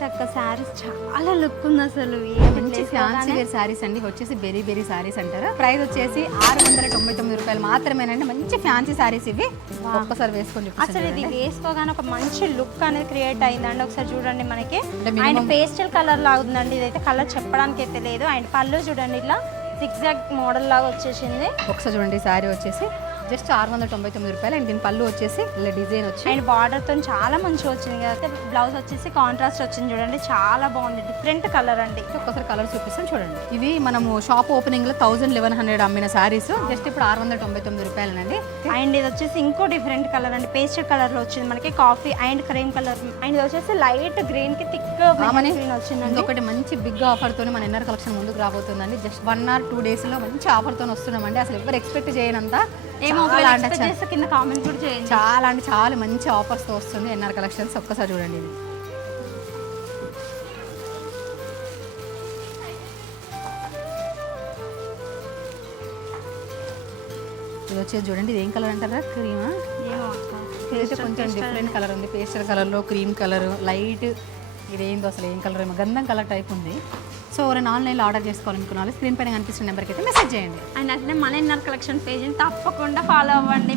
ఏంటి అక్క శారీస్ చాలా లుక్ ఉంది అసలు. మంచి ఫ్యాన్సీ వేర్ శారీస్ అండి. వచ్చేసి బెరీ బెరీ శారీస్ అంటారు. ప్రైస్ వచ్చేసి 699 రూపాయలు మాత్రమేనండి. మంచి ఫ్యాన్సీ శారీస్ ఇవి. ఒక్కసారి వేసుకొని అసలు ఇది వేసుకోగానే ఒక మంచి లుక్ అనేది క్రియేట్ అయిందండి. ఒకసారి చూడండి, మనకి అండ్ పేస్టల్ కలర్ లాగా ఉందండి. ఇదైతే కలర్ చెప్పడానికి అయితే లేదు. అండ్ పళ్ళు చూడండి, ఇట్లా సిగ్జాగ్ మోడల్ లాగా వచ్చేసింది. ఒకసారి చూడండి, శారీ వచ్చేసి జస్ట్ 699 రూపాయలు. అండ్ దీని పళ్ళు వచ్చేసి ఇలా డిజైన్ వచ్చి అండ్ బార్డర్ తో చాలా మంచిగా వచ్చింది కదా. బ్లౌజ్ వచ్చేసి కాంట్రాస్ట్ వచ్చింది చూడండి, చాలా బాగుంది. డిఫరెంట్ కలర్ అండి. ఒక్కసారి కలర్ చూపిస్తాం చూడండి. ఇవి మనము షాప్ ఓపెనింగ్ లో 1100 అమ్మిన శారీస్ జస్ట్ ఇప్పుడు 699 రూపాయలండి. అండ్ ఇది వచ్చేసి ఇంకో డిఫరెంట్ కలర్ అండి. పేస్టల్ కలర్ లో వచ్చింది మనకి, coffee and cream colour. And ఇది వచ్చేసి లైట్ గ్రీన్ కి థిక్ గ్రీన్ వచ్చింది. ఇంకొకటి మంచి బిగ్ ఆఫర్ తోని మన ఇన్నర్ కలెక్షన్ ముందుకు రాబోతుందండి. జస్ట్ 1 or 2 days లో మంచి ఆఫర్ తోని వస్తున్నామండి. అసలు ఎవరు ఎక్స్పెక్ట్ చేయనంత కింద కామెంట్ కూడా చేయండి. చాలా అంటే చాలా మంచి ఆఫర్స్ తో వస్తుంది ఎన్ఆర్ కలెక్షన్స్. ఒక్కసారి చూడండి, ఇది ఇది వచ్చేది చూడండి. ఇది ఏం కలర్ అంటారా? క్రీమా? కొంచెం డిఫరెంట్ కలర్ ఉంది. పేస్టల్ కలర్ లో క్రీమ్ కలర్ లైట్. ఇదేందో అసలు ఏం కలర్ ఏమో గంధం కలర్ టైప్ ఉంది. సో ఎవరైనా ఆన్లైన్లో ఆర్డర్ చేసుకోవాలనుకున్న వాళ్ళు స్క్రీన్ పైన కనిపిస్తున్న నెంబర్కి అయితే మెసేజ్ చేయండి. అండ్ అట్లనే మన ఇన్నర్ కలెక్షన్ పేజ్ని తప్పకుండా ఫాలో అవ్వండి.